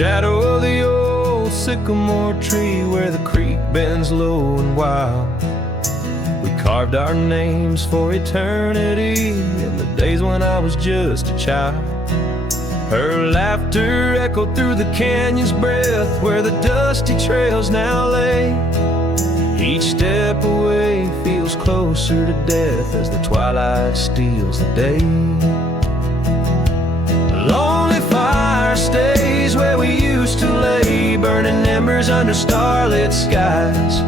shadow of the old sycamore tree where the creek bends low and wild. We carved our names for eternity in the days when I was just a child. Her laughter echoed through the canyon's breath where the dusty trails now lay. Each step away feels closer to death as the twilight steals the day. Lonely fire stays where we used to lay, burning embers under starlit skies.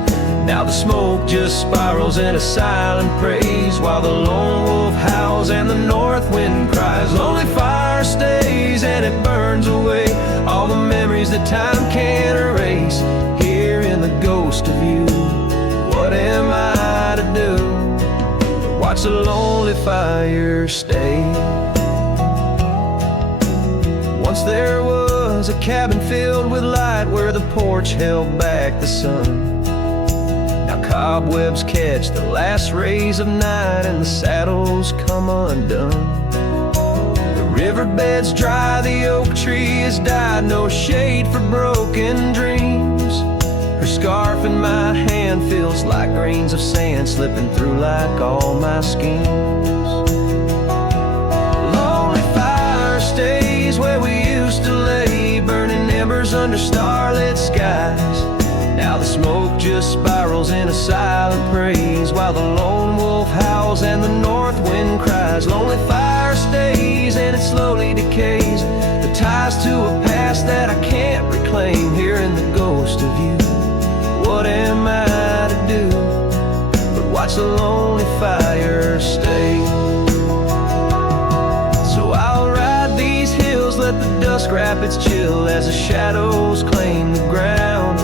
Now the smoke just spirals in a silent praise while the lone wolf howls and the north wind cries. Lonely fire stays and it burns away all the memories that time can't erase. Here in the ghost of you, what am I to do? Watch the lonely fire stay. Once there was a cabin filled with light where the porch held back the sun. Now cobwebs catch the last rays of night and the saddles come undone. The riverbed's dry, the oak tree has died, no shade for broken dreams. Her scarf in my hand feels like grains of sand slipping through like all my schemes. Lonely fire stays where we used to lay, burning embers under starlit skies. Now the smoke just spirals in a silent praise while the lone wolf howls and the north wind cries. Lonely fire stays and it slowly decays, the ties to a past that I can't reclaim. Here in the ghost of you, what am I to do but watch the lonely fire stay? So I'll ride these hills, let the dusk wrap its chill as the shadows claim the ground.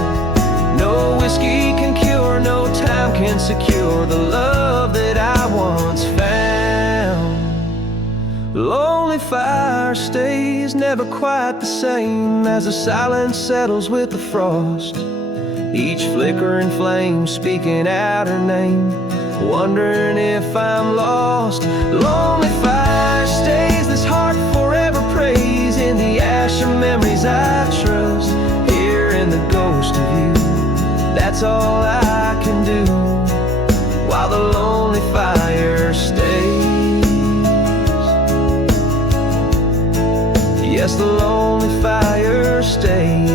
No whiskey can cure, no time can secure the love that I once found. Lonely fire stays never quite the same as the silence settles with the frost. Each flickering flame speaking out her name, wondering if I'm lost. Lonely fire stays, this heart forever prays in the ash of memories I trust. Here in the ghost of you, that's all I can do while the lonely fire stays. Yes, the lonely fire stays,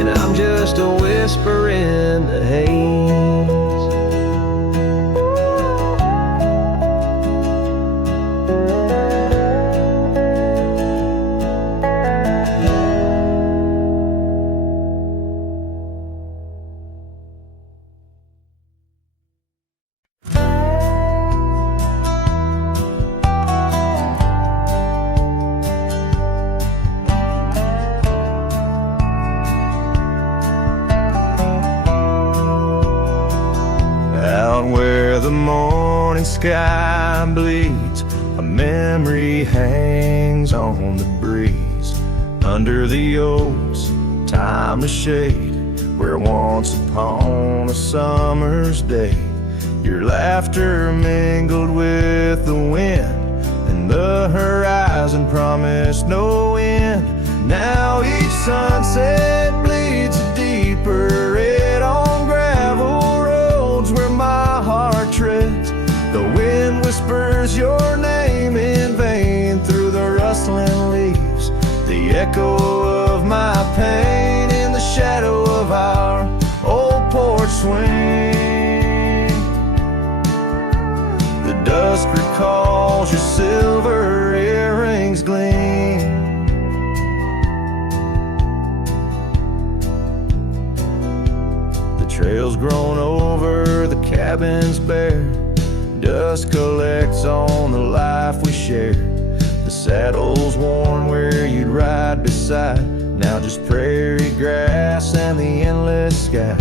and I'm just a whisper in the haze. Where the morning sky bleeds, a memory hangs on the breeze. Under the oaks, timeless shade, where once upon a summer's day your laughter mingled with the wind, and the horizon promised no end. Now each sunset bleeds a deeper red on gravel roads where my heart treads. The wind whispers your name in vain through the rustling leaves, the echo of my pain in the shadow of our old porch swing. The dusk recalls your silver earrings gleam. The trail's grown over, the cabin's bare, dust collects on the life we share. The saddle's worn where you'd ride beside, now just prairie grass and the endless sky.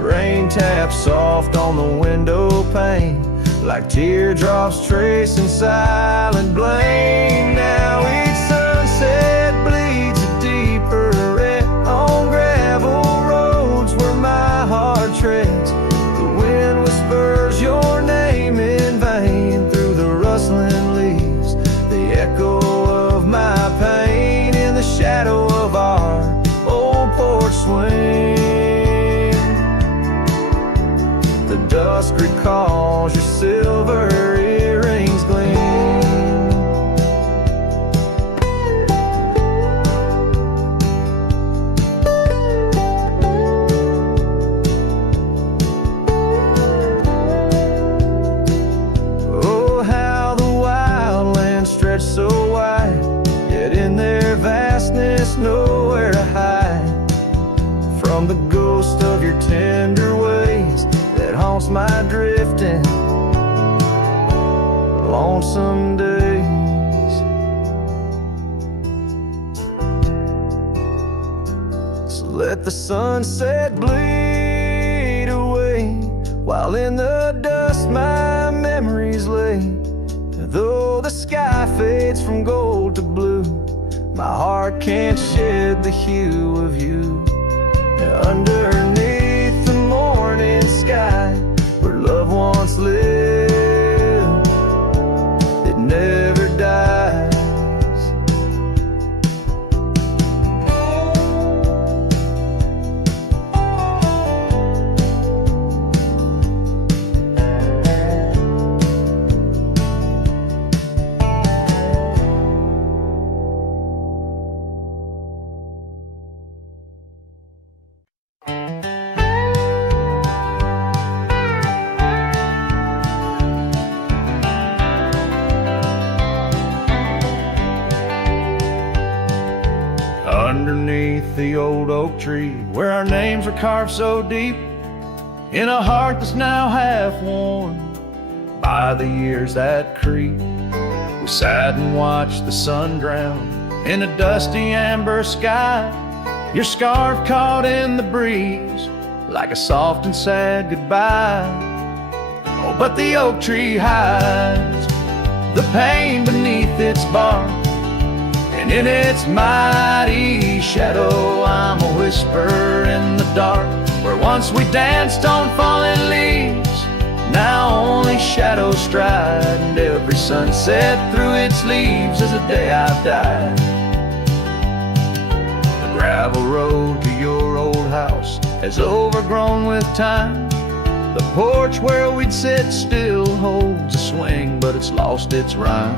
Rain taps soft on the window pane like teardrops tracing silent blame. Now each sunset bleeds a deeper red on gravel roads where my heart treads. The wind whispers your name in vain through the rustling leaves, the echo of my dusk recalls your silver earrings gleam. Oh, how the wildlands stretch so wide, yet in their vastness nowhere to hide from the ghost of your tender ways that haunts my drifting lonesome days. So let the sunset bleed away, while in the dust my memories lay. Though the sky fades from gold to blue, my heart can't shed the hue of you. Underneath the morning sky, where love once lived, it never dies. Underneath the old oak tree, where our names were carved so deep, in a heart that's now half worn by the years that creep, we sat and watched the sun drown in a dusty amber sky. Your scarf caught in the breeze like a soft and sad goodbye. Oh, but the oak tree hides the pain beneath its bark, and in its mighty shadow I'm a whisper in the dark. Where once we danced on falling leaves, now only shadows stride, and every sunset through its leaves is a day I've died. The gravel road to your old house has overgrown with time. The porch where we'd sit still holds a swing, but it's lost its rhyme.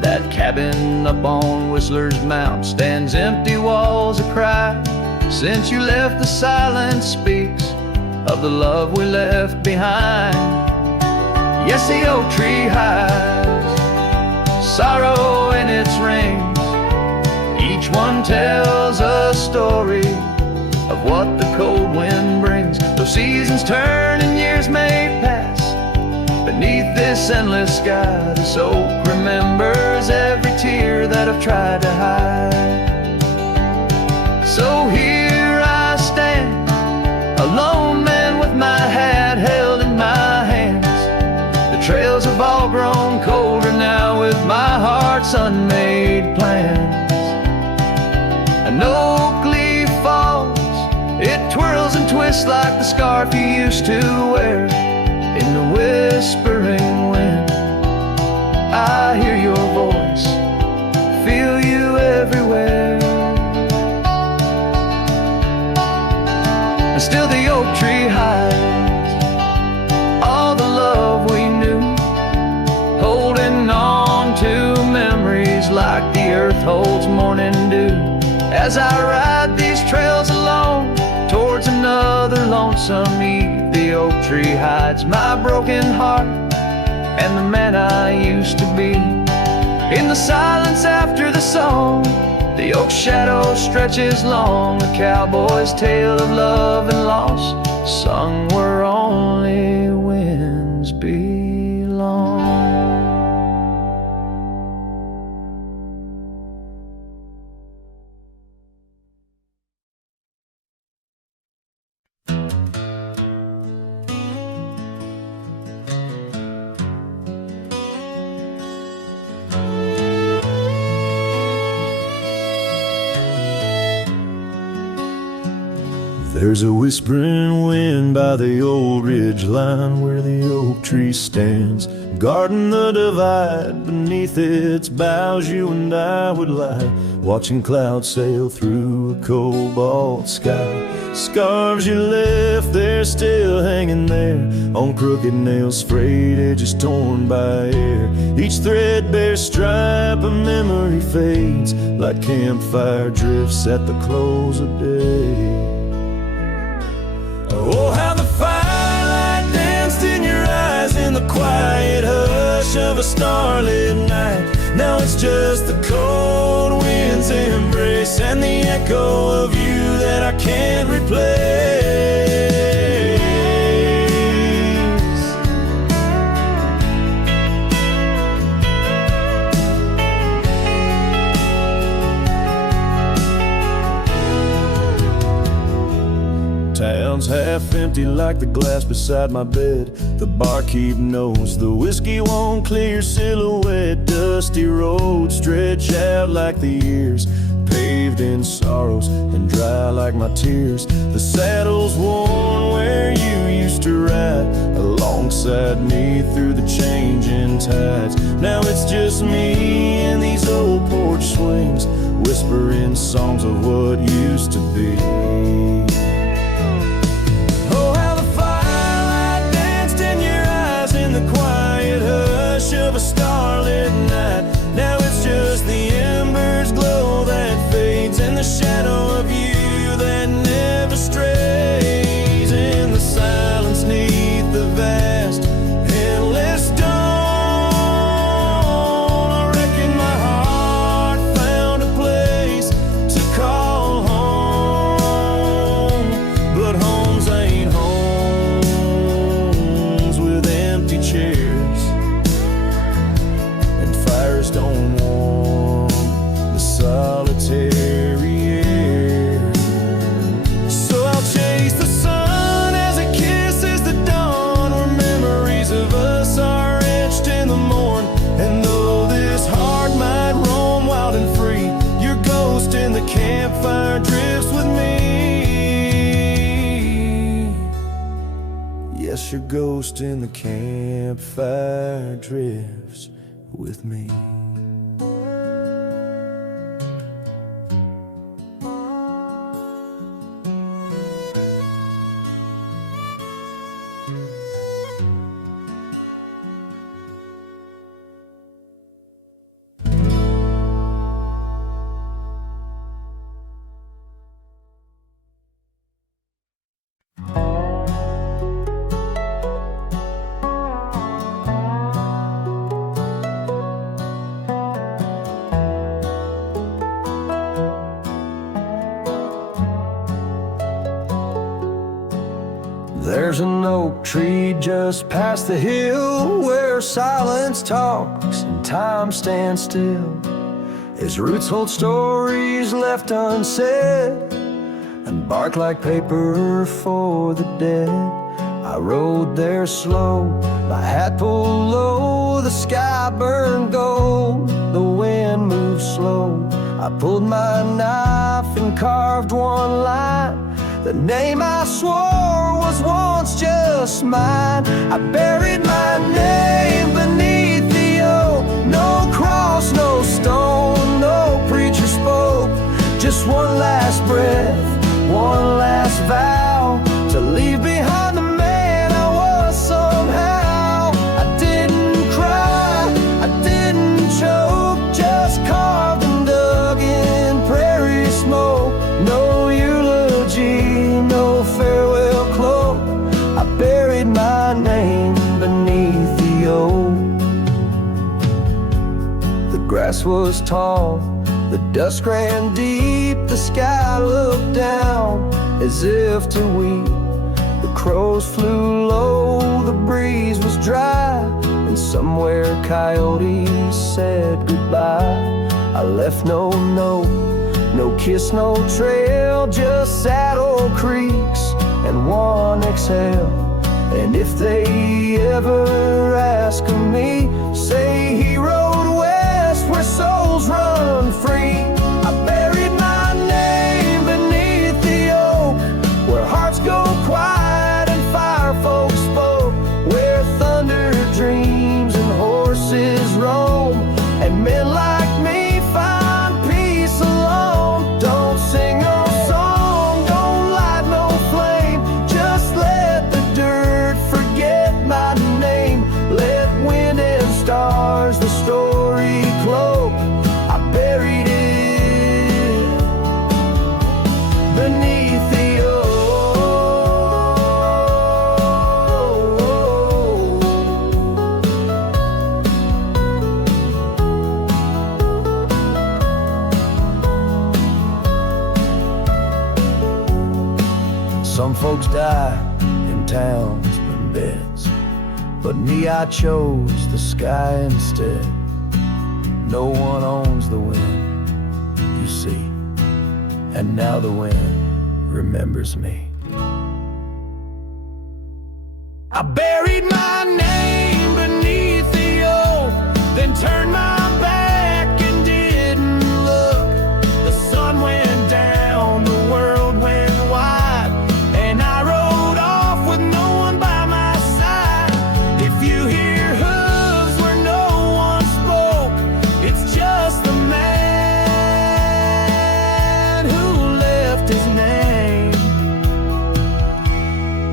That cabin up on Whistler's Mount stands empty, walls a cry. Since you left, the silence speaks of the love we left behind. Yes, the oak tree hides sorrow in its rings. Each one tells a story of what the cold wind brings. Though seasons turn and years may pass, beneath this endless sky, this oak remembers every tear that I've tried to hide. So here I stand, a lone man with my hat held in my hands. The trails have all grown colder now with my heart's unmade plans. An oak leaf falls, it twirls and twists like the scarf you used to wear. In the whispering wind, I hear your voice, feel you everywhere. And still the oak tree hides all the love we knew, holding on to memories like the earth holds morning dew. As I ride these trails alone towards another lonesome eve, the oak tree hides my broken heart and the man I used to be. In the silence after the song, the oak shadow stretches long, a cowboy's tale of love and loss, sung where only winds belong. There's a whispering wind by the old ridge line where the oak tree stands, guarding the divide. Beneath its boughs you and I would lie, watching clouds sail through a cobalt sky. Scarves you left, they're still hanging there on crooked nails, frayed edges torn by air. Each threadbare stripe of memory fades like campfire drifts at the close of day. Oh, how the firelight danced in your eyes in the quiet hush of a starlit night. Now it's just the cold wind's embrace and the echo of you that I can't replace. Town's half empty like the glass beside my bed. The barkeep knows the whiskey won't clear your silhouette. Dusty roads stretch out like the years, paved in sorrows and dry like my tears. The saddle's worn where you used to ride alongside me through the changing tides. Now it's just me and these old porch swings, whispering songs of what used to be. Of a starlit night, now it's just the embers glow that fades and the shadow of you that never strays. In the silence neath the vast endless dawn, I reckon my heart found a place to call home. But homes ain't homes with empty chairs. Don't warm the solitary air. So I'll chase the sun as it kisses the dawn, where memories of us are etched in the morn. And though this heart might roam wild and free, your ghost in the campfire drifts with me. Yes, your ghost in the campfire drifts with me. There's an oak tree just past the hill where silence talks and time stands still. Its roots hold stories left unsaid and bark like paper for the dead. I rode there slow, my hat pulled low, the sky burned gold, the wind moved slow. I pulled my knife and carved one line, the name I swore was once just mine. I buried my name beneath the oak. No cross, no stone, no preacher spoke. Just one last breath, one last vow, to leave behind the man I was somehow. I didn't cry, I didn't choke, just carved and dug in prairie smoke. No eulogy, no farewell cloak. I buried my name beneath the oak. The grass was tall, the dusk ran deep, the sky looked down as if to weep. The crows flew low, the breeze was dry, and somewhere coyotes said goodbye. I left no note, no kiss, no trail, just sad old creeks and one exhale. And if they ever ask of me, say he rode west where souls run free. I buried my name beneath the oak, where hearts go quiet and fire folks spoke, where thunder dreams and horses roam, and men like me find peace alone. Don't sing no song, don't light no Some folks die in towns and beds, but me, I chose the sky instead. No one owns the wind, you see, and now the wind remembers me. I buried my name beneath the oak, then turned my back and didn't look. The sun went down, the world went wide, and I rode off with no one by my side. If you hear hooves where no one spoke, it's just the man who left his name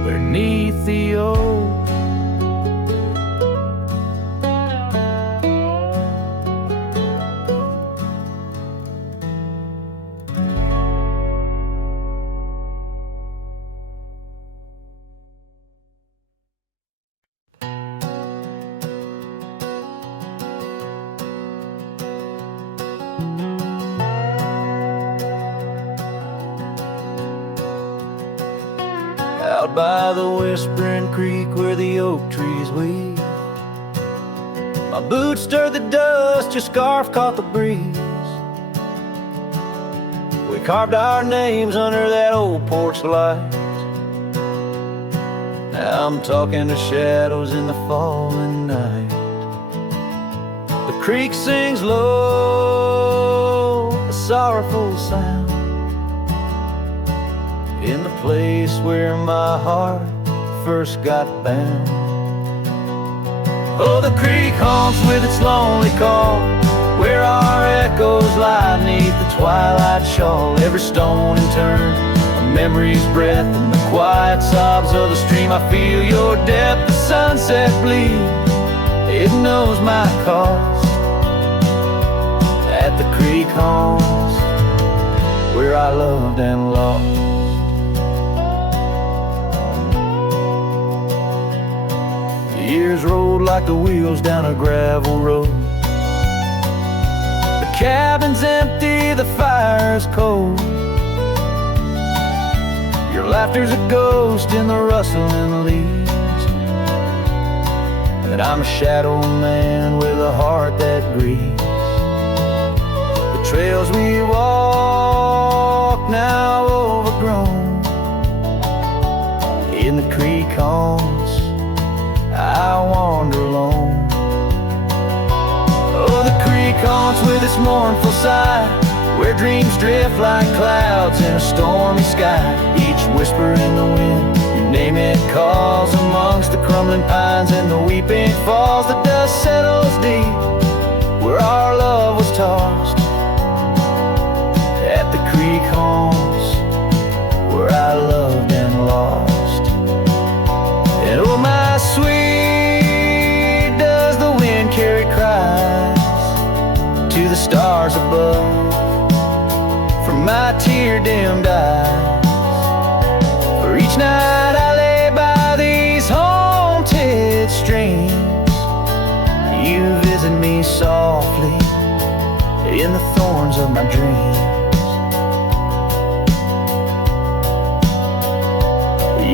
beneath the oak. Out by the whispering creek where the oak trees weep, my boots stirred the dust, your scarf caught the breeze. We carved our names under that old porch light. Now I'm talking to shadows in the falling night. The creek sings low, a sorrowful sound, in the place where my heart first got bound. Oh, the creek haunts with its lonely call, where our echoes lie neath the twilight shawl. Every stone and turn, a memory's breath, and the quiet sobs of the stream. I feel your depth, the sunset bleed, it knows my cost. At the creek haunts, where I loved and lost. Years rolled like the wheels down a gravel road. The cabin's empty, the fire's cold. Your laughter's a ghost in the rustling leaves, and I'm a shadow man with a heart that grieves. The trails we walk now overgrown, in the creek haunts I wander alone. Oh, the creek haunts with its mournful sigh, where dreams drift like clouds in a stormy sky. Each whisper in the wind, your name it calls, amongst the crumbling pines and the weeping falls. The dust settles deep, where our love was tossed. At the creek haunts, where I loved and lost. And oh, my sweet, does the wind carry cries to the stars above from my tear-dimmed eyes? For each night I lay by these haunted streams, you visit me softly in the thorns of my dreams.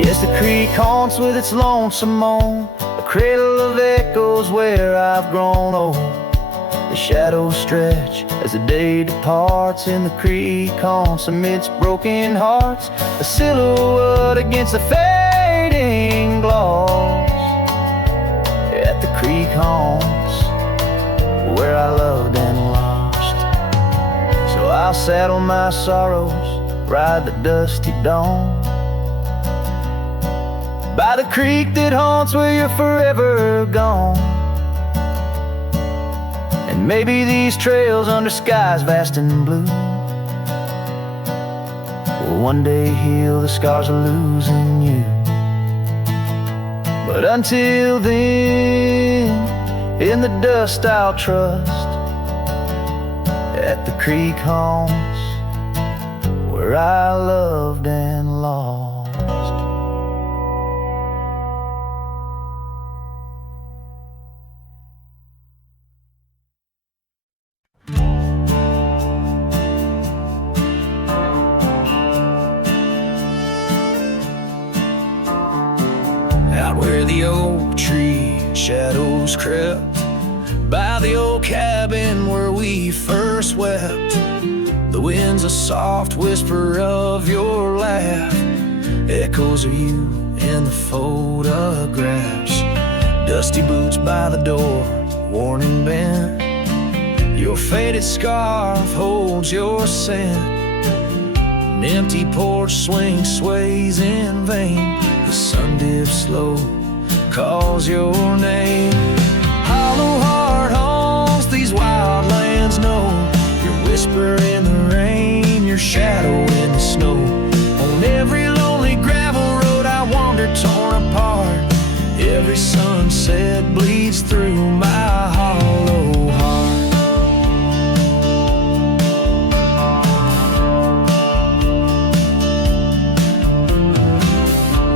Yes, the creek haunts with its lonesome moan, a cradle of echoes where I've grown old. The shadows stretch as the day departs, in the creek haunts amidst broken hearts, a silhouette against the fading gloss. At the creek haunts, where I loved and lost. So I'll saddle my sorrows, ride the dusty dawn, by the creek that haunts where you're forever gone. And maybe these trails under skies vast and blue will one day heal the scars of losing you. But until then, in the dust I'll trust. At the creek haunts, where I loved and lost. the oak tree, shadows crept by the old cabin where we first wept. The wind's a soft whisper of your laugh, echoes of you in the photographs. Dusty boots by the door, worn and bent. Your faded scarf holds your scent. An empty porch swing sways in vain. The sun dips slow, calls your name. Hollow heart haunts these wild lands know. Your whisper in the rain, your shadow in the snow. On every lonely gravel road I wander torn apart. Every sunset bleeds through my hollow heart.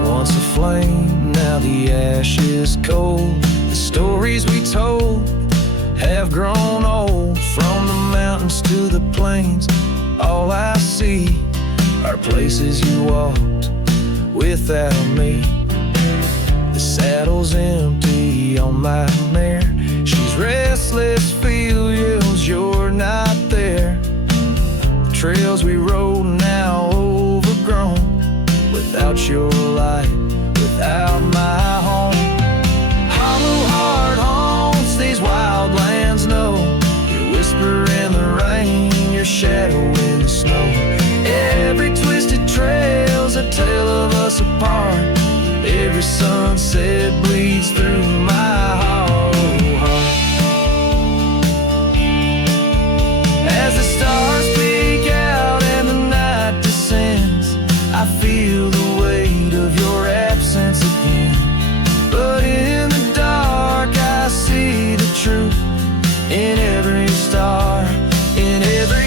Once a flame, now the ash is cold. The stories we told have grown old. From the mountains to the plains, all I see are places you walked without me. The saddle's empty on my mare. She's restless, feels you're not there. The trails we rode now overgrown. Without your light, without my home. Hollow heart haunts these wild lands know. Your whisper in the rain, your shadow in the snow. Every twisted trail's a tale of us apart. Every sunset bleeds through my hollow heart. As the stars peek out and the night descends, I feel the weight of your absence again. But in the dark I see the truth in every star, in every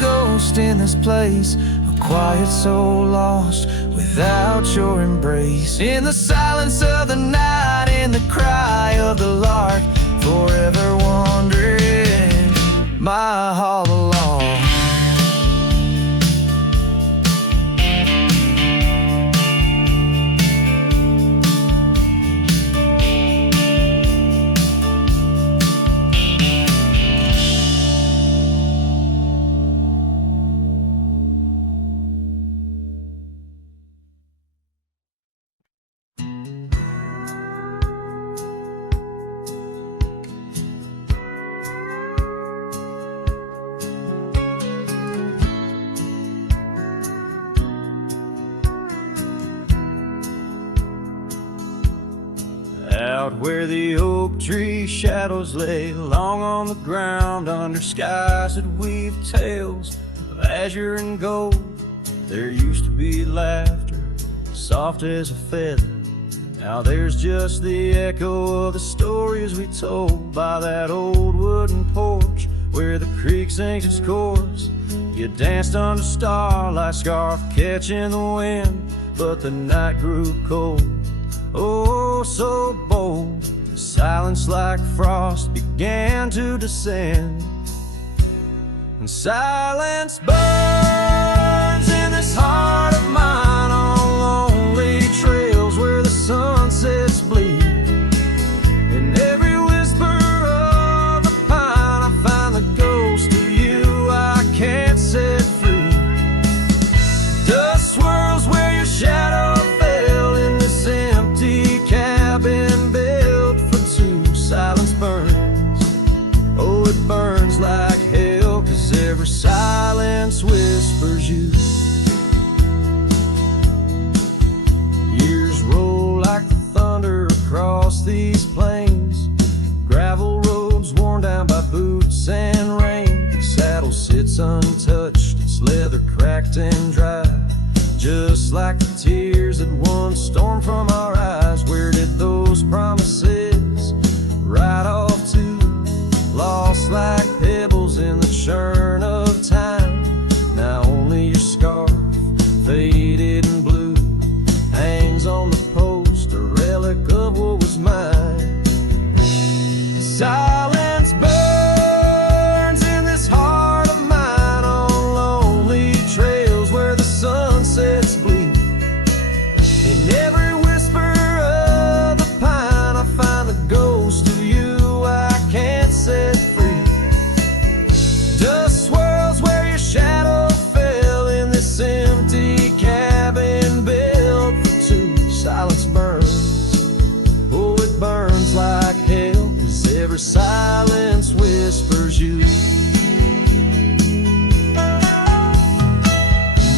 ghost in this place, a quiet soul lost without your embrace. In the silence of the night, in the cry of the lark, forever wandering my hollow lawn. Out where the oak tree shadows lay long on the ground, under skies that weave tales of azure and gold, there used to be laughter soft as a feather. Now there's just the echo of the stories we told by that old wooden porch where the creek sings its chorus. You danced under starlight, scarf catching the wind, but the night grew cold, oh so bold. The silence like frost began to descend, and silence burns in this heart of mine on lonely trails where the sunsets bleed. In every whisper of the pine I find the ghost of you I can't set free. Dust swirls where your shadow fell in this empty cabin built for two. Silence burns, oh it burns like hell, 'cause every silence whispers you. Years roll like the thunder across these plains, gravel roads worn down by boots and rain. The saddle sits untouched, its leather cracked and dry, just like the tears that once stormed from our eyes. Where did those promises ride off to? Lost like pebbles in the churn of time. Now only your scarf silence whispers you.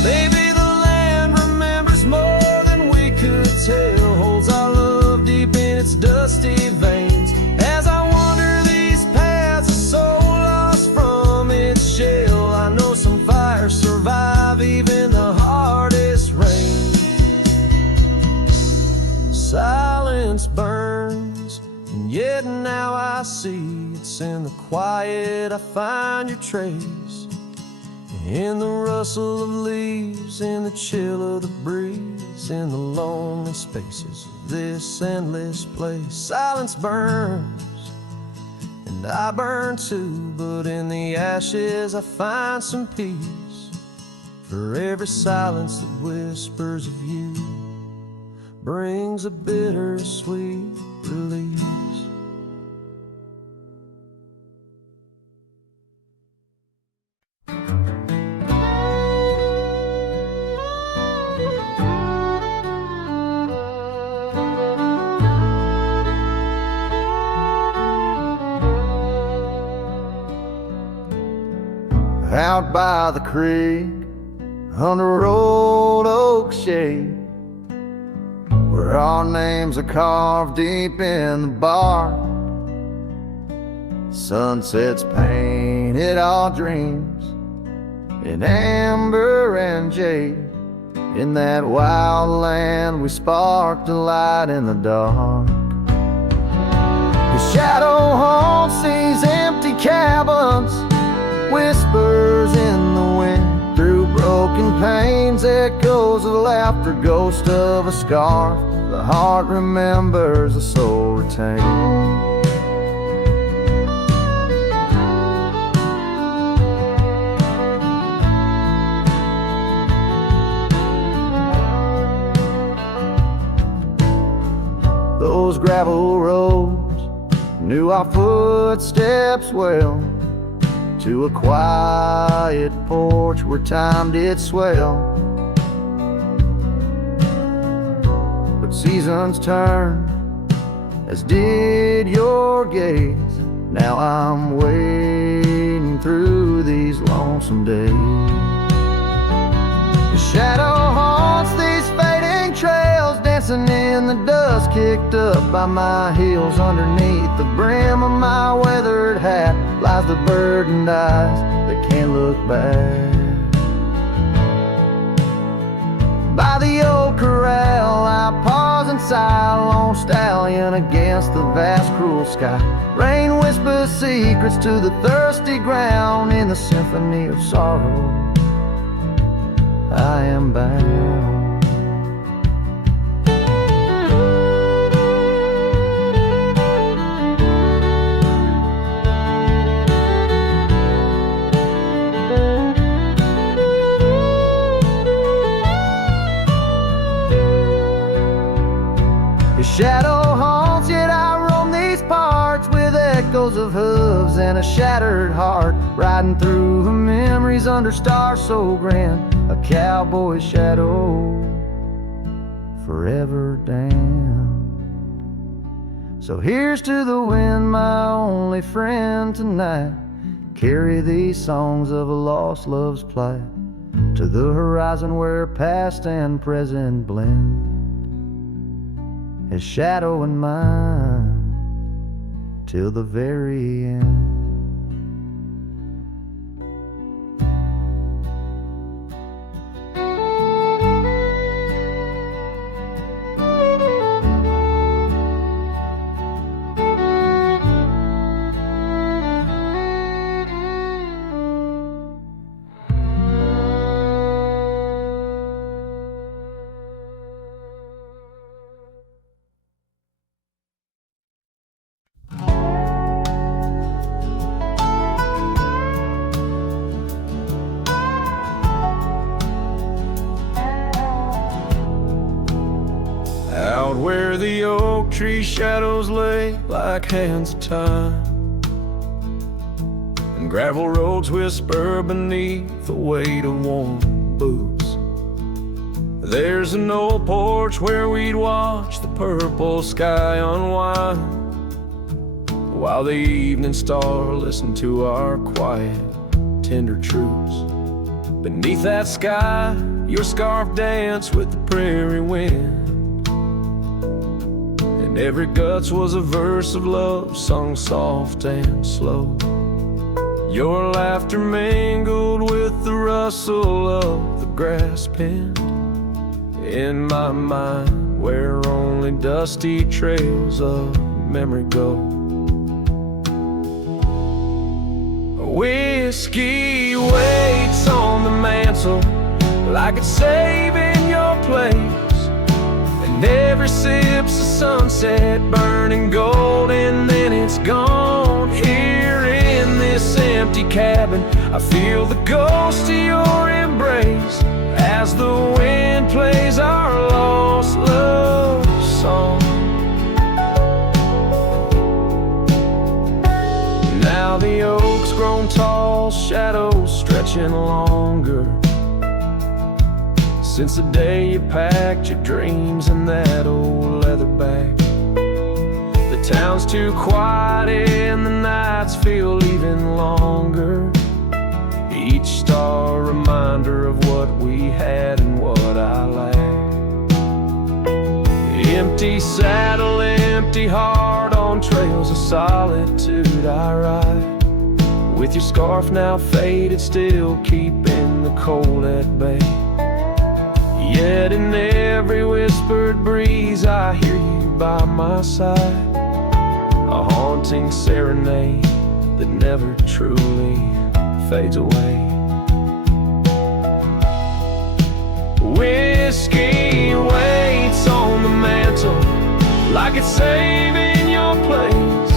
Maybe the land remembers more than we could tell, holds our love deep in its dusty veins. As I wander these paths, a soul lost from its shell, I know some fires survive even the hardest rain. Silence burns, and yet now I see it's in the quiet I find your trace. In the rustle of leaves, in the chill of the breeze, in the lonely spaces of this endless place. Silence burns, and I burn too, but in the ashes I find some peace. For every silence that whispers of you brings a bittersweet release. Out by the creek, under old oak shade, where our names are carved deep in the bark. Sunsets painted our dreams in amber and jade. In that wild land we sparked a light in the dark. The shadow haunts these empty cabins, whispers in the wind, through broken panes, echoes of laughter, ghost of a scarf. The heart remembers, the soul retains. Those gravel roads knew our footsteps well, to a quiet porch where time did swell. But seasons turn, as did your gaze. Now I'm wading through these lonesome days. The shadow haunts these fading trails, dancing in the dust kicked up by my heels. Underneath the brim of my weathered hat lies the burdened eyes that can't look back. By the old corral I pause and sigh, lone stallion against the vast cruel sky. Rain whispers secrets to the thirsty ground. In the symphony of sorrow I am bound. Shadow haunts, yet I roam these parts with echoes of hooves and a shattered heart, riding through the memories under stars so grand. A cowboy shadow forever damned. So here's to the wind, my only friend tonight. Carry these songs of a lost love's plight to the horizon where past and present blend. His shadow and mine till the very end. Out where the oak tree shadows lay like hands of time, and gravel roads whisper beneath the weight of warm boots. There's an old porch where we'd watch the purple sky unwind, while the evening star listened to our quiet, tender truths. Beneath that sky, your scarf danced with the prairie wind, and every guts was a verse of love sung soft and slow. Your laughter mingled with the rustle of the grass pinned in my mind, where only dusty trails of memory go. Whiskey waits on the mantle like it's saving your place, and every sip's a sunset burning gold, and then it's gone. Here in this empty cabin, I feel the ghost of your embrace as the wind plays our lost love song. Now the oak's grown tall, shadows stretching longer, since the day you packed your dreams in that old leather bag. The town's too quiet and the nights feel even longer, each star a reminder of what we had and what I lacked. Empty saddle, empty heart, on trails of solitude I ride, with your scarf now faded, still keeping the cold at bay. Yet in every whispered breeze I hear you by my side, a haunting serenade that never truly fades away. Whiskey waits on the mantle like it's saving your place,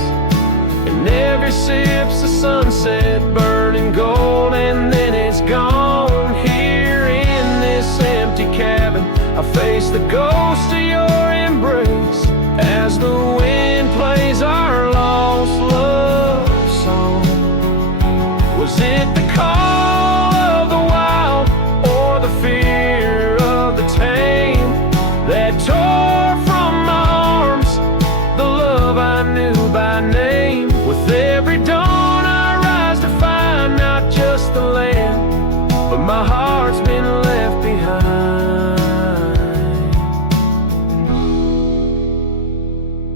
and every sip's a sunset burning gold, and then it's gone. Here in this empty cabin, I face the ghost of your embrace as the wind plays our lost love song. Was it the call of the wild or the fear of the tame that tore from my arms the love I knew by name? With every dawn I rise to find not just the land, but my heart's been left behind.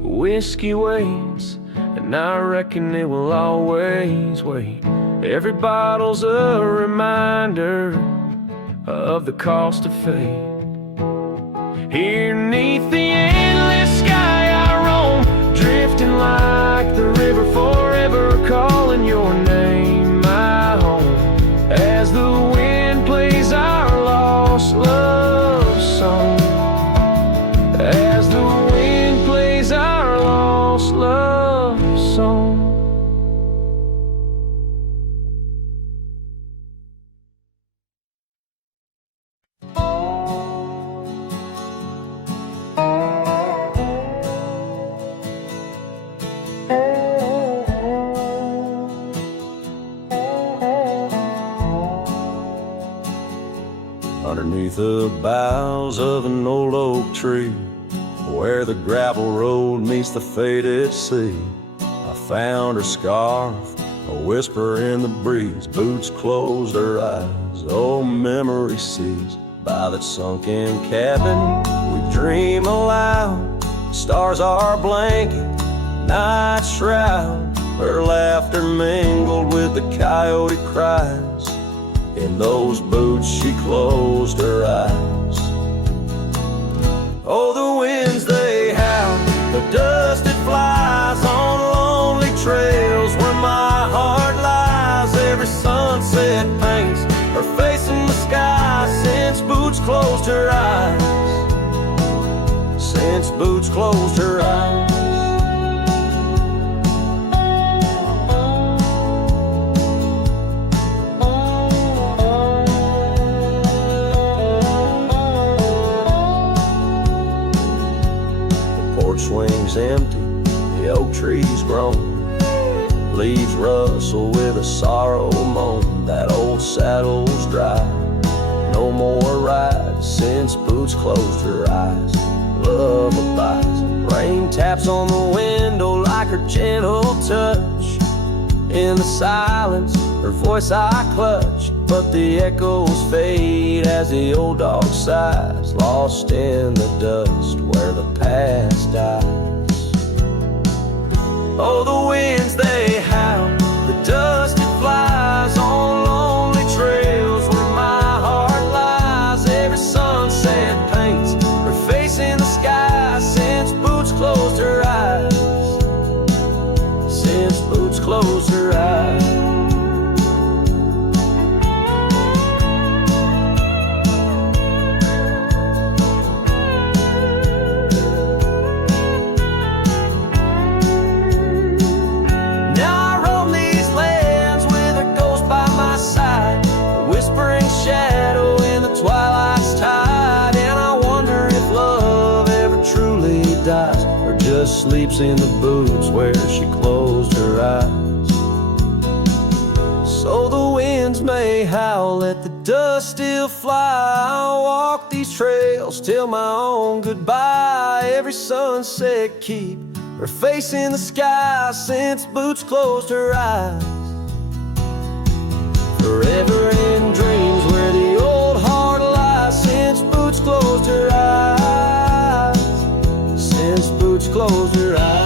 Whiskey waits, and I reckon it will always wait. Every bottle's a reminder of the cost of fate. Here 'neath the endless sky I roam, drifting like the river, forever calling your name my home, as the wind plays our lost love song, as the wind plays our lost love song. Underneath the boughs of an old oak tree, where the gravel road meets the faded sea, I found her scarf, a whisper in the breeze. Boots closed her eyes, old memory seized. By that sunken cabin, we dream aloud. Stars are blanket, night shroud. Her laughter mingled with the coyote cries. In those boots she closed her eyes. Oh, the winds they howl, the dust it flies on lonely trails where my heart lies. Every sunset paints her face in the sky since boots closed her eyes. Since boots closed her eyes. Swings empty, the oak tree's grown, leaves rustle with a sorrow moan. That old saddle's dry, more rides since Boots closed her eyes. Love abides Rain taps on the window like her gentle touch. In the silence, her voice I clutch, but the echoes fade as the old dog sighs, lost in the dust where the past dies. Oh, the winds they howl, the dust it flies on lonely trails where my heart lies. Every sunset paints her face in the sky since Boots closed her eyes. Since Boots closed her eyes. Shadow in the twilight's tide, and I wonder if love ever truly dies, or just sleeps in the boots where she closed her eyes. So the winds may howl, let the dust still fly. I'll walk these trails till my own goodbye. Every sunset keep her face in the sky since Boots closed her eyes. Forever in dreams where the old heart lies since Boots closed her eyes. Since Boots closed her eyes.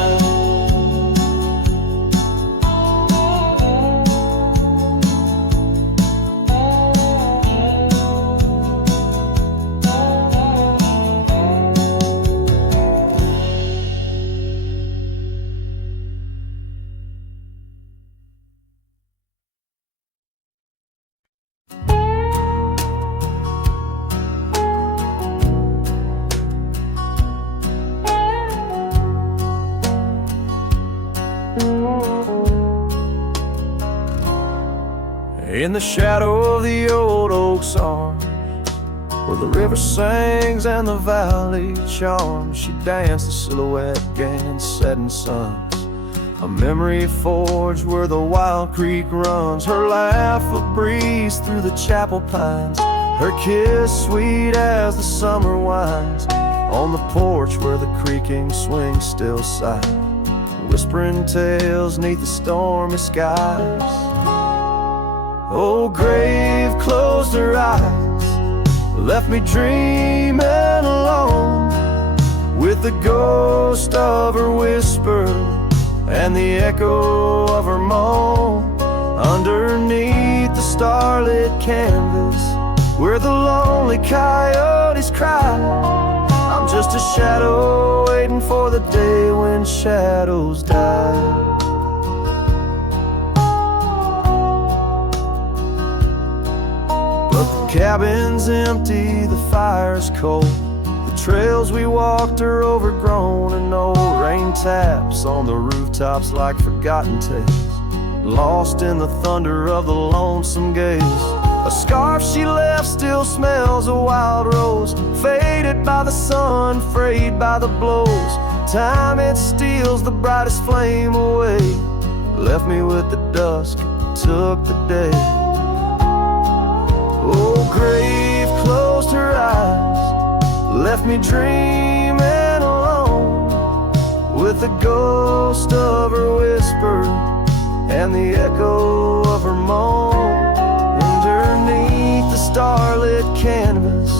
In the shadow of the old oak's arms, where the river sings and the valley charms, she danced a silhouette against setting suns. A memory forged where the wild creek runs. Her laugh a breeze through the chapel pines, her kiss sweet as the summer winds. On the porch where the creaking swing still sigh, whispering tales neath the stormy skies. Oh, grave closed her eyes, left me dreaming alone, with the ghost of her whisper and the echo of her moan. Underneath the starlit canvas, where the lonely coyotes cry, I'm just a shadow waiting for the day when shadows die. But the cabin's empty, the fire's cold, the trails we walked are overgrown and old. Rain taps on the rooftops like forgotten tales, lost in the thunder of the lonesome gaze. A scarf she left still smells a wild rose, faded by the sun, frayed by the blows. Time it steals the brightest flame away, left me with the dusk, took the day. Oh, grave closed her eyes, left me dreaming alone, with the ghost of her whisper and the echo of her moan. Underneath the starlit canvas,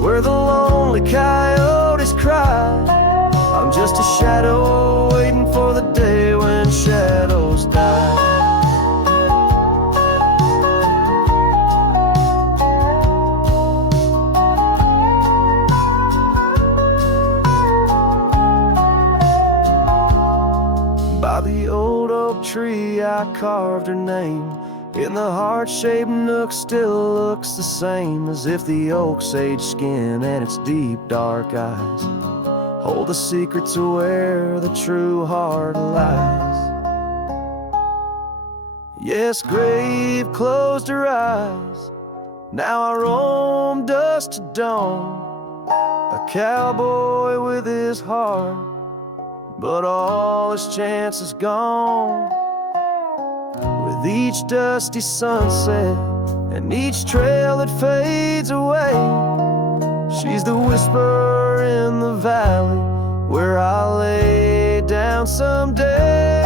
where the lonely coyotes cry, I'm just a shadow waiting for the day when shadows die. By the old oak tree I carved her name, in the heart-shaped nook still looks the same, as if the oak's aged skin and its deep dark eyes hold the secret to where the true heart lies. Yes, grave closed her eyes, now I roam dusk to dawn, a cowboy with his heart, but all his chances gone. With each dusty sunset and each trail that fades away, she's the whisper in the valley where I'll lay down someday.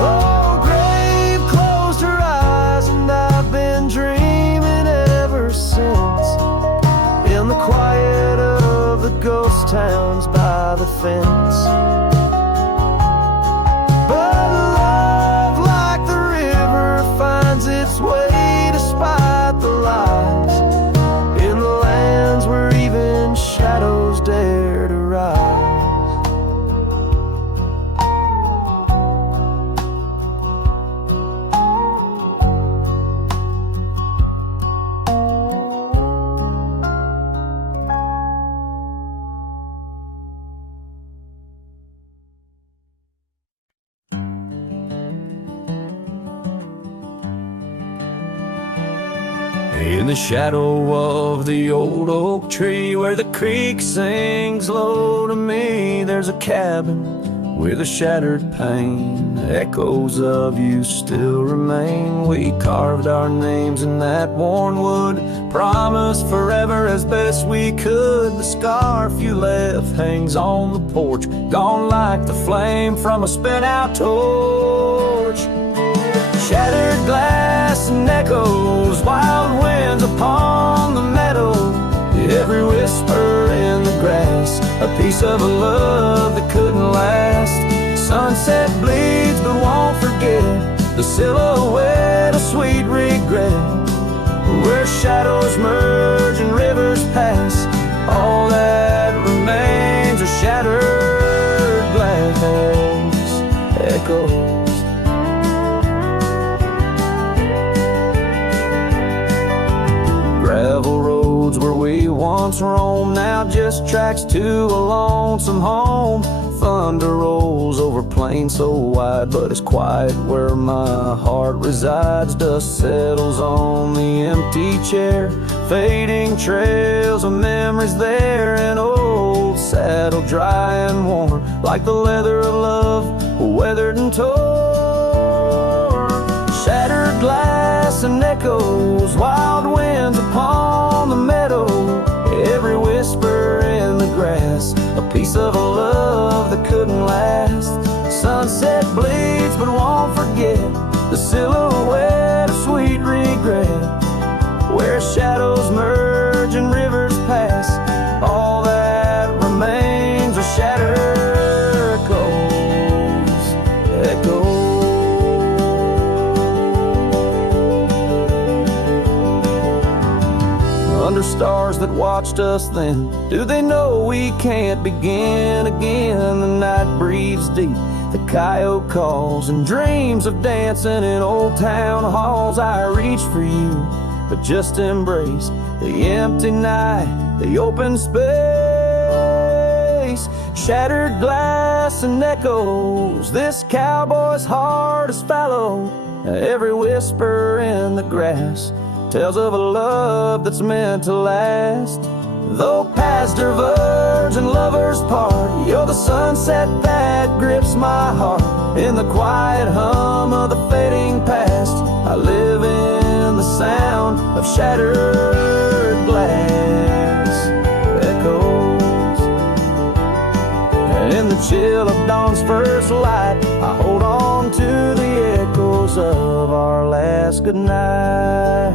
Oh, grave closed her eyes, and I've been dreaming ever since, in the quiet of the ghost towns by the fence. But love, like the river, finds its way despite the lies, in the lands where even shadows dare to rise. In the shadow of the old oak tree, where the creek sings low to me, there's a cabin with a shattered pane. Echoes of you still remain. We carved our names in that worn wood, promised forever as best we could. The scarf you left hangs on the porch, gone like the flame from a spent out torch. Shattered glass and echoes, wild winds upon the meadow, every whisper in the grass, a piece of a love that couldn't last. Sunset bleeds but won't forget, the silhouette of sweet regret, where shadows merge and rivers pass, all that remains are shattered glass echoes. Gravel roads where we once roamed, now just tracks to a lonesome home. Thunder rolls over plains so wide, but it's quiet where my heart resides. Dust settles on the empty chair, fading trails of memories there. An old saddle dry and worn, like the leather of love, weathered and torn. Shattered glass and echoes, wild winds upon the meadow, every whisper in the grass, a piece of a love that couldn't last. Sunset bleeds but won't forget, the silhouette of sweet regret, where shadows merge and rivers pass, all that remains are shattered echoes. Under stars that watched us then, do they know we can't begin again? The night breathes deep, the coyote calls, and dreams of dancing in old town halls. I reach for you, but just embrace the empty night, the open space. Shattered glass and echoes, this cowboy's heart is fallow, every whisper in the grass tells of a love that's meant to last. Though paths diverge and lovers part, you're the sunset that grips my heart. In the quiet hum of the fading past, I live in the sound of shattered glass echoes. And in the chill of dawn's first light, I hold on to the echoes of our last goodnight.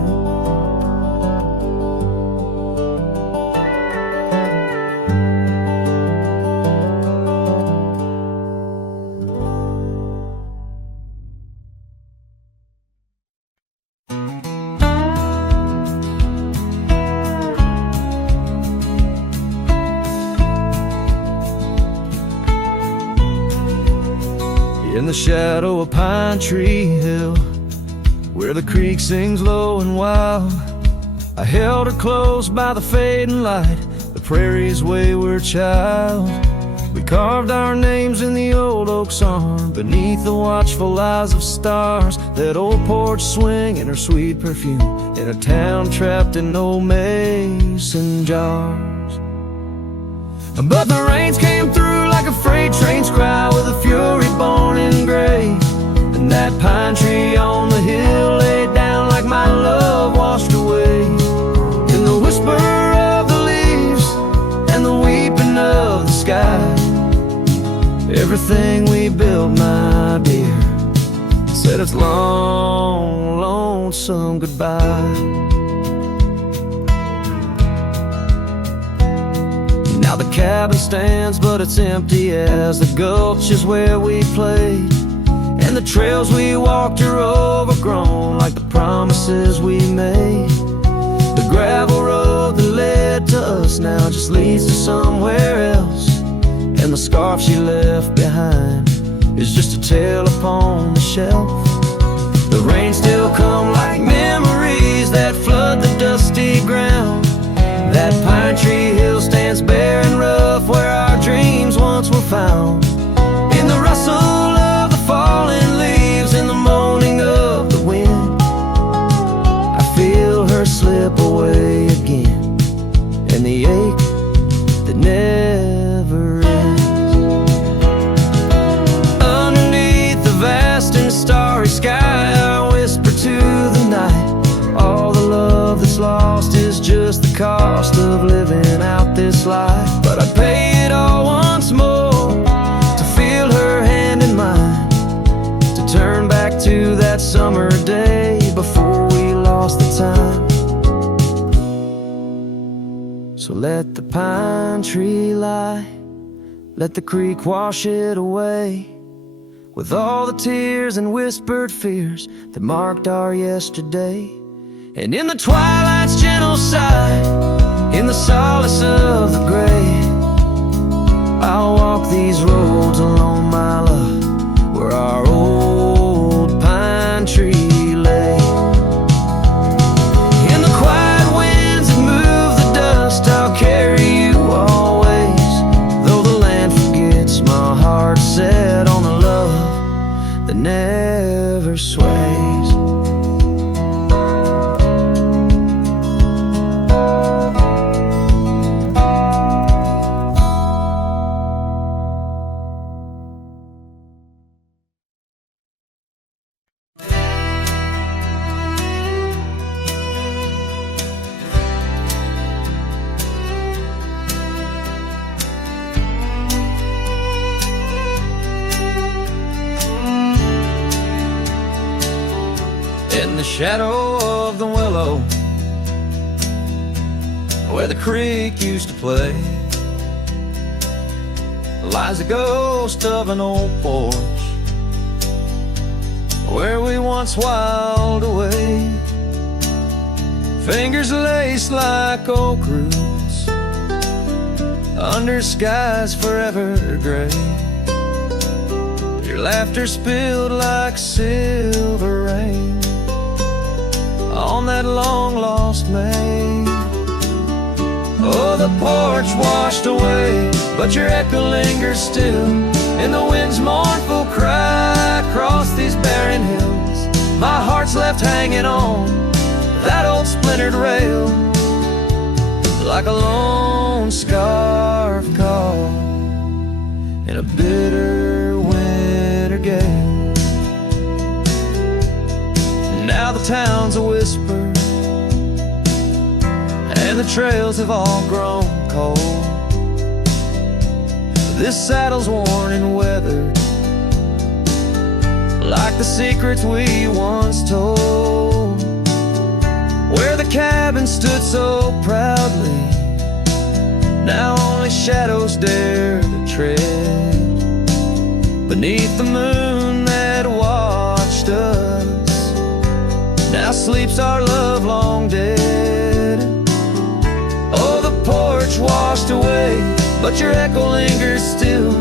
In the shadow of Pine Tree Hill, where the creek sings low and wild, I held her close by the fading light, the prairie's wayward child. We carved our names in the old oak's arm, beneath the watchful eyes of stars. That old porch swing and her sweet perfume, in a town trapped in old mason jars. But the rains came through like a freight train's cry, with a fury born in gray. And that pine tree on the hill laid down like my love washed away. In the whisper of the leaves and the weeping of everything we built, my dear. Said it's long, lonesome goodbye. Now the cabin stands, but it's empty as the gulch is where we played. And the trails we walked are overgrown like the promises we made. The gravel road that led to us now just leads to somewhere else. And the scarf she left behind is just a tale upon the shelf. The rain still come like memories that flood the dusty ground. That pine tree hill stands bare and rough where our dreams once were found. In the rustle of the falling leaves, in the moaning of the wind, I feel her slip away again, and the ache that never ends. Underneath the vast and starry sky, I whisper to the night, all the love that's lost is just the cost of living out this life. But I'd pay it all once more to feel her hand in mine, to turn back to that summer day before we lost the time. So let the pine tree lie, let the creek wash it away, with all the tears and whispered fears that marked our yesterday. And in the twilight's gentle sigh, in the solace of the gray, I'll walk these roads alone, my love, where our old pine tree lay. In the quiet winds that move the dust, I'll carry you always, though the land forgets, my heart set on the love that never sways. In the shadow of the willow, where the creek used to play, lies a ghost of an old porch where we once whiled away. Fingers laced like oak roots under skies forever gray. Your laughter spilled like silver rain on that long-lost May. Oh, the porch washed away, but your echo lingers still in the wind's mournful cry across these barren hills. My heart's left hanging on that old splintered rail like a lone scarf caught in a bitter winter gale. Now the town's a whisper, and the trails have all grown cold. This saddle's worn and weathered like the secrets we once told. Where the cabin stood so proudly, now only shadows dare to tread beneath the moon that watched us. Now sleeps our love long dead. Oh, the porch washed away, but your echo lingers still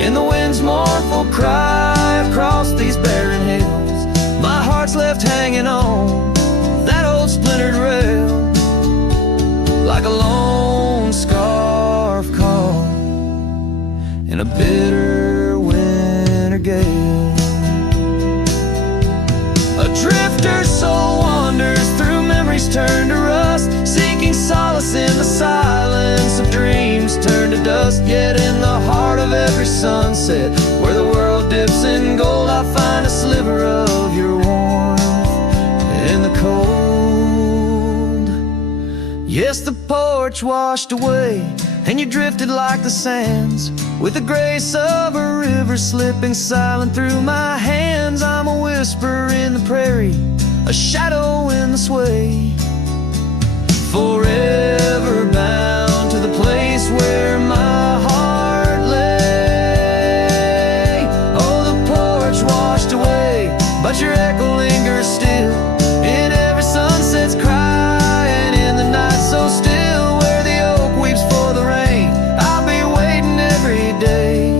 in the wind's mournful cry across these barren hills. My heart's left hanging on that old splintered rail like a lone scarf caught in a bitter winter gale. A drifter's soul wanders through memories turned to rust, seeking solace in the silence of dreams turned to dust. Yet in the heart of every sunset, where the world dips in gold, I find a sliver of your warmth in the cold. Yes, the porch washed away, and you drifted like the sands With the grace of a river slipping silent through my hands, I'm a whisper in the prairie, a shadow in the sway. Forever bound to the place where my heart lay. Oh, the porch washed away, but your echo lingers still in every sunset's crying in the night so still. Where the oak weeps for the rain, I'll be waiting every day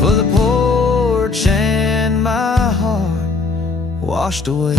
for the porch and my heart washed away.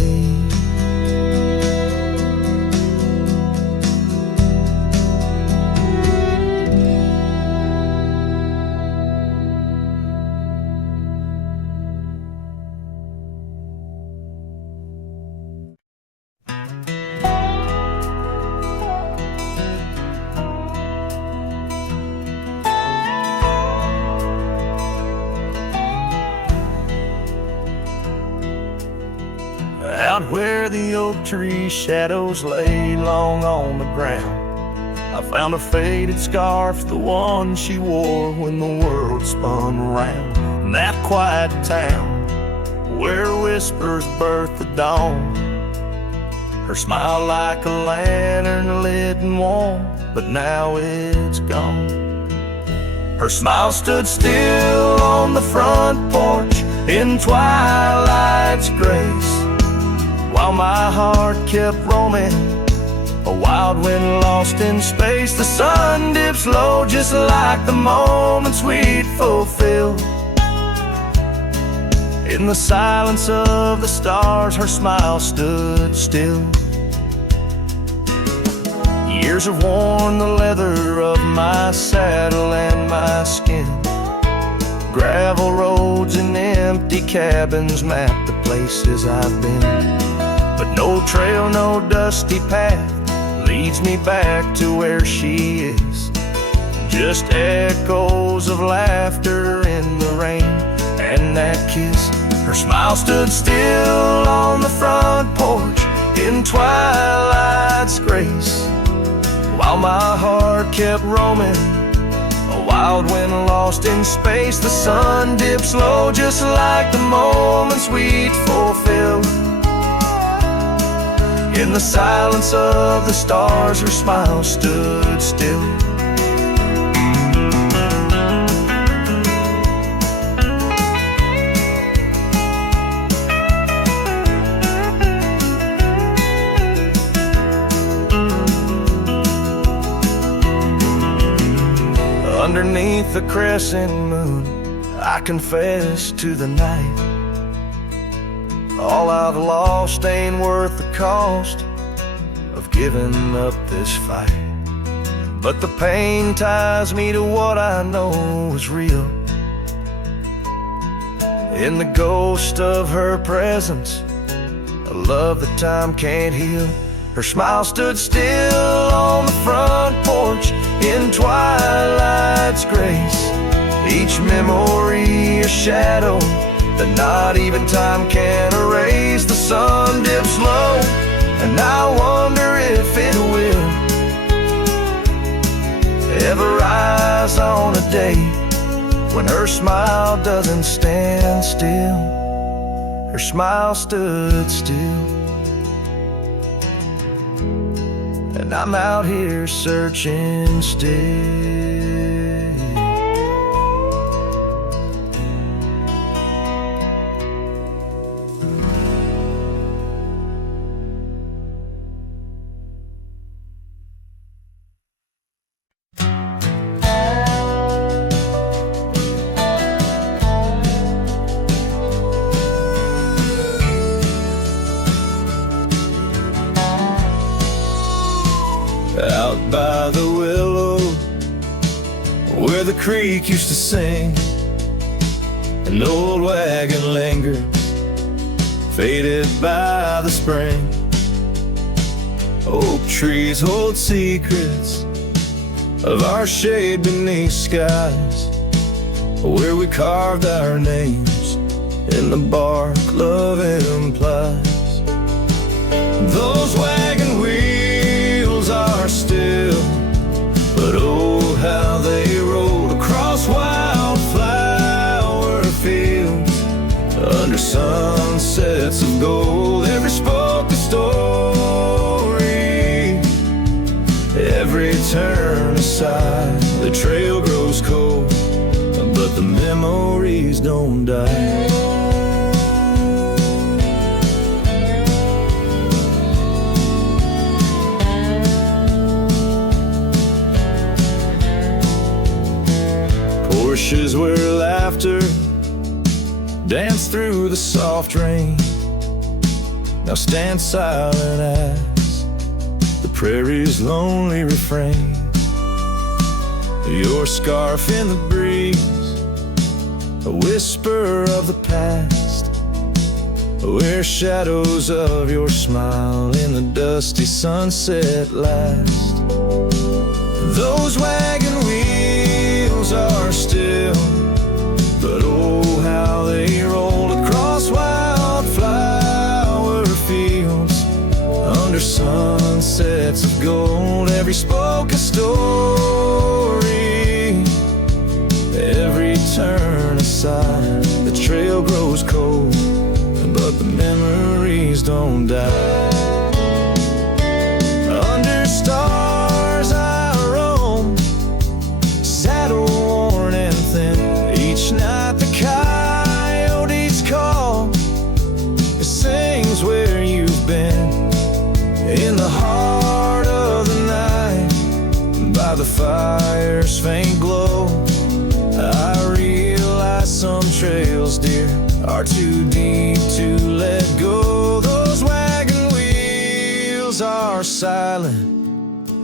Out where the oak tree shadows lay long on the ground, I found a faded scarf, the one she wore when the world spun round. In that quiet town where whispers birth the dawn, her smile like a lantern lit and warm, but now it's gone. Her smile stood still on the front porch in twilight's grace, while my heart kept roaming, a wild wind lost in space. The sun dips low just like the moments we'd fulfill. In the silence of the stars, her smile stood still. Years have worn the leather of my saddle and my skin. Gravel roads and empty cabins map the places I've been. But no trail, no dusty path leads me back to where she is. Just echoes of laughter in the rain and that kiss. Her smile stood still on the front porch in twilight's grace, while my heart kept roaming, a wild wind lost in space. The sun dips low just like the moments we'd fulfill. In the silence of the stars, her smile stood still. Underneath the crescent moon, I confess to the night, all I've lost ain't worth the cost of giving up this fight. But the pain ties me to what I know is real. In the ghost of her presence, a love that time can't heal. Her smile stood still on the front porch in twilight's grace, each memory a shadow that not even time can erase. The sun dips low, and I wonder if it will ever rise on a day when her smile doesn't stand still. Her smile stood still, and I'm out here searching still. Out by the willow, where the creek used to sing, an old wagon lingered, faded by the spring. Oak trees hold secrets of our shade beneath skies, where we carved our names in the bark love implies. Those wagon wheels are still, but oh how they roll across sunsets of gold. Every spoke a story, every turn aside. The trail grows cold, but the memories don't die. Porsches where laughter danced through the soft rain. Now stand silent as the prairie's lonely refrain. Your scarf in the breeze, a whisper of the past, where shadows of your smile in the dusty sunset last. Those wagon wheels are still, but oh how they roll across wildflower fields under sunsets of gold. Every spoke a story, every turn aside. The trail grows cold, but the memories don't die. Under stars I roam, saddle worn and thin. Each night the coyotes call, it sings where you've been. In the heart of the night, by the fire's faint glow, I realize some trails, dear, are too deep to let go. Those wagon wheels are silent,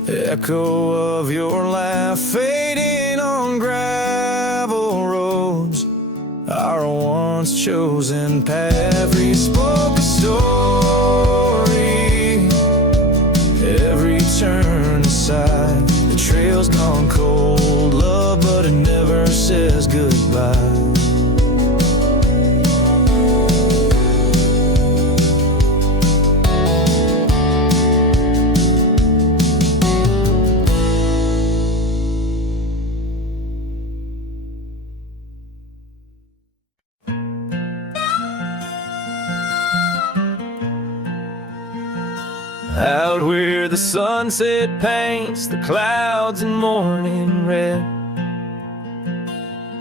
echo of your laugh fading on gravel roads. Our once chosen path. Every spoke a story, every turn aside. The trail's gone cold, love, but it never says goodbye. Out where the sunset paints the clouds in morning red,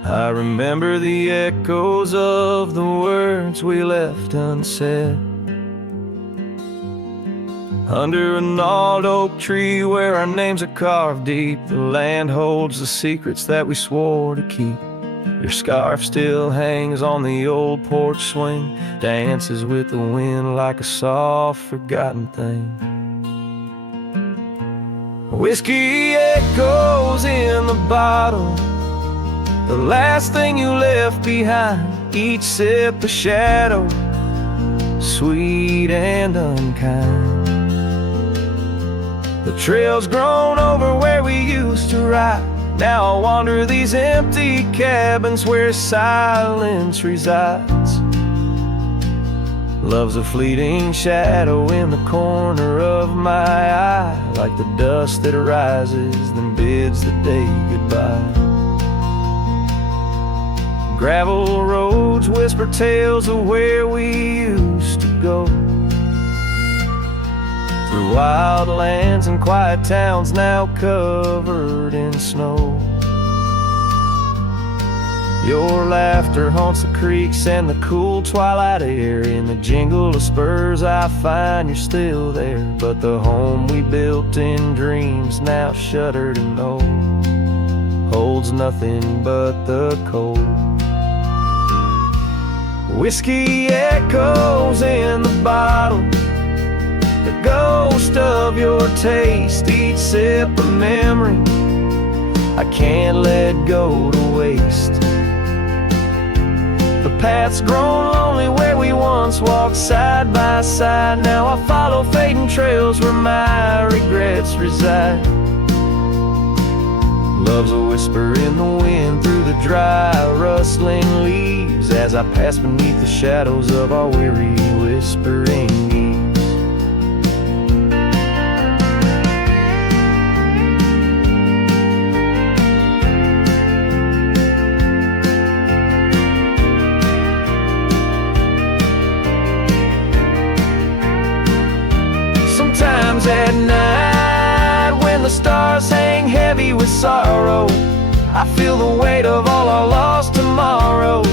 I remember the echoes of the words we left unsaid. Under a gnarled oak tree where our names are carved deep, the land holds the secrets that we swore to keep. Your scarf still hangs on the old porch swing, dances with the wind like a soft forgotten thing. Whiskey echoes in the bottle, the last thing you left behind. Each sip a shadow, sweet and unkind. The trail's grown over where we used to ride. Now I wander these empty cabins where silence resides. Love's a fleeting shadow in the corner of my eye, like the dust that rises then bids the day goodbye. Gravel roads whisper tales of where we used to go, through wild lands and quiet towns now covered in snow. Your laughter haunts the creeks and the cool twilight air. In the jingle of spurs I find you're still there, but the home we built in dreams, now shuttered and old, holds nothing but the cold. Whiskey echoes in the bottle, the ghost of your taste. Each sip a memory I can't let go to waste. The path's grown lonely where we once walked side by side. Now I follow fading trails where my regrets reside. Love's a whisper in the wind through the dry rustling leaves, as I pass beneath the shadows of our weary whispering eves. heavy with sorrow. I feel the weight of all our lost tomorrows.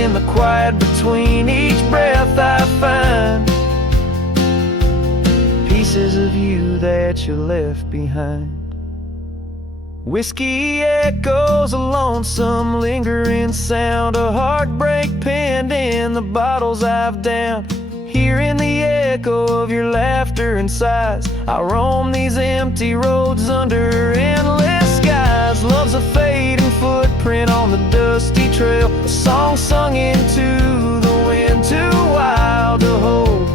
In the quiet between each breath I find pieces of you that you left behind. Whiskey echoes, a lonesome lingering sound, a heartbreak penned in the bottles I've downed. Hearing the echo of your laughter and sighs, I roam these empty roads under endless skies. Love's a fading footprint on the dusty trail, a song sung into the wind, too wild to hold,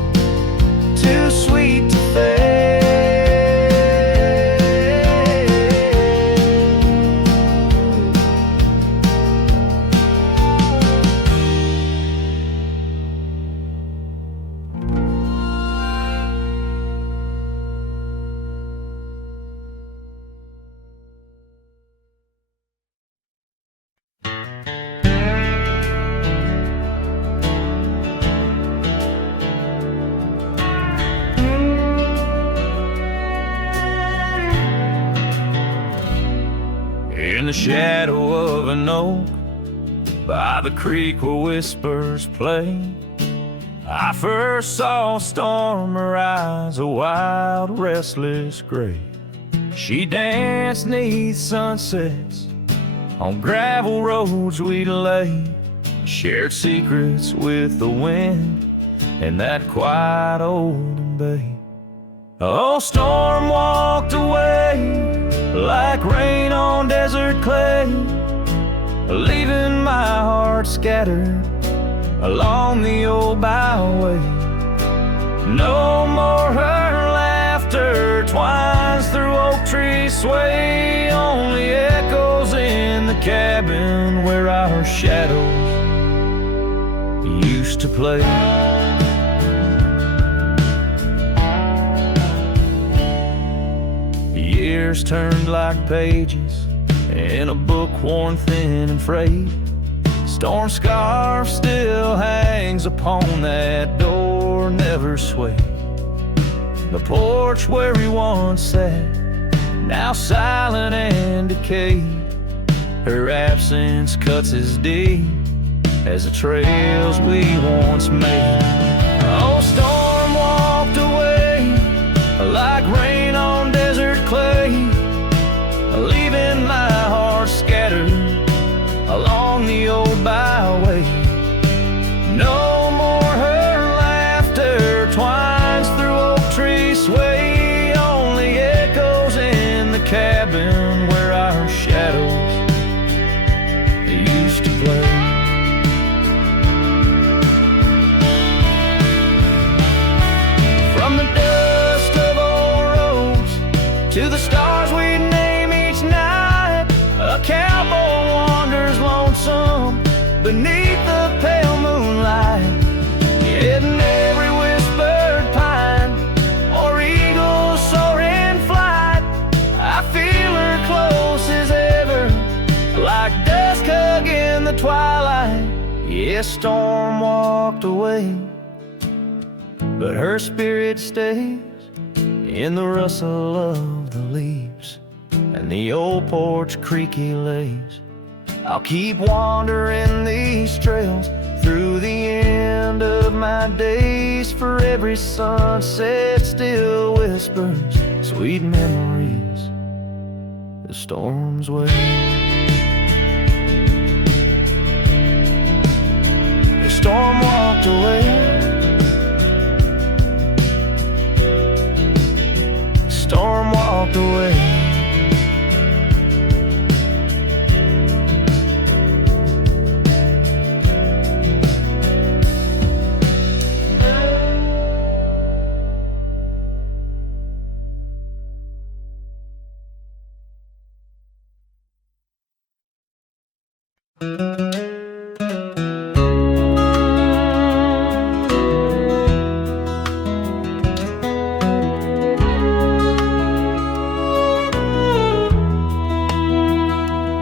too sweet to fail. In the shadow of an oak, by the creek where whispers play, I first saw a storm arise, a wild, restless gray. She danced 'neath sunsets on gravel roads we'd lay, shared secrets with the wind in that quiet old bay. Oh, storm walked away like rain on desert clay, leaving my heart scattered along the old byway. No more her laughter twines through oak tree sway, only echoes in the cabin where our shadows used to play. Years turned like pages in a book worn thin and frayed. Storm scarf still hangs upon that door, never swayed. The porch where we once sat, now silent and decayed. Her absence cuts as deep as the trails we once made. Oh, storm walked away like rain on desert clay, leaving my heart scattered along the old byway. No more her laughter twines through oak tree sway, only echoes in the cabin where our shadows used to play. From the dust of old roads to the stars we name each night, a cowboy wanders lonesome beneath the pale moonlight, hidden every whispered pine or eagle soar in flight. I feel her close as ever, like dusk hugging the twilight. Yes, storm walked away, but her spirit stays in the rustle of the leaves and the old porch creaky lays. I'll keep wandering these trails through the end of my days, for every sunset still whispers sweet memories the storm's way. The storm walked away, storm walked away.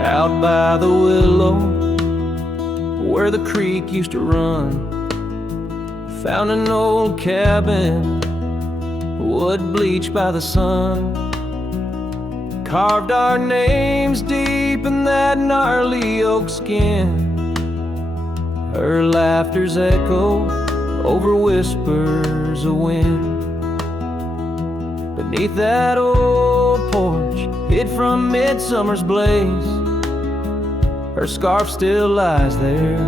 Out by the willow where the creek used to run, found an old cabin, wood bleached by the sun. carved our names deep in that gnarly oak skin. Her laughter's echo over whispers of wind. Beneath that old porch, hid from midsummer's blaze, her scarf still lies there,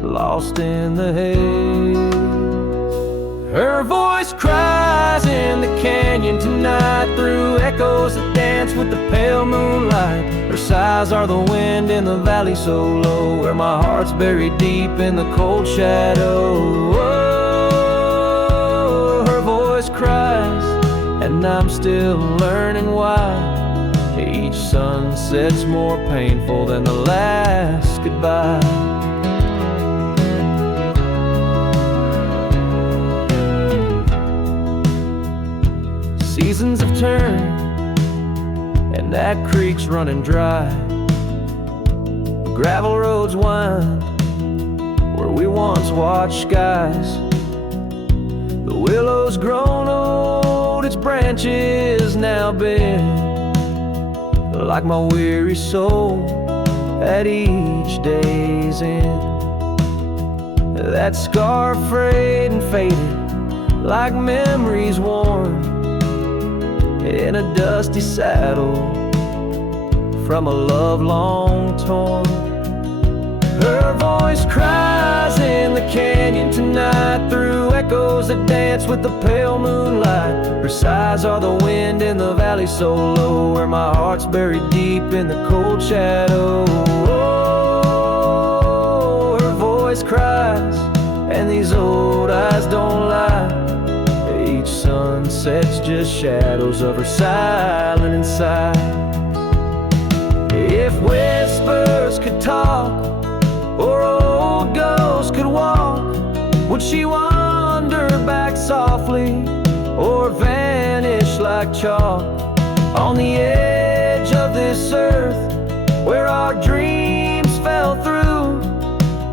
lost in the haze. Her voice cries in the canyon tonight, through echoes that dance with the pale moonlight. Her sighs are the wind in the valley so low, where my heart's buried deep in the cold shadow. Oh, her voice cries, and I'm still learning why each sunset's more painful than the last goodbye. Seasons have turned, and that creek's running dry. Gravel roads wind where we once watched skies. The willow's grown old, its branches now bend, like my weary soul at each day's end. That scar frayed and faded, like memories worn in a dusty saddle from a love long torn. Her voice cries in the canyon tonight, through echoes that dance with the pale moonlight. Her sighs are the wind in the valley so low, where my heart's buried deep in the cold shadow. Oh, her voice cries, and these old eyes don't lie. Each sunset's just shadows of her silent inside. If whispers could talk, or old ghosts could walk, would she wander back softly, or vanish like chalk on the edge of this earth where our dreams fell through?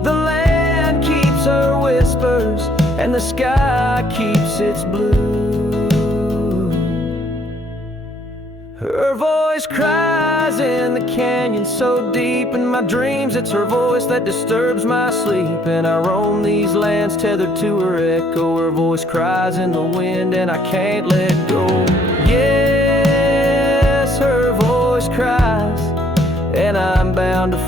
The land keeps her whispers, and the sky keeps its blue. Her voice cries in the canyon so deep in my dreams, it's her voice that disturbs my sleep. And I roam these lands tethered to her echo. Her voice cries in the wind, and I can't let go. Yes, her voice cries, and I'm bound to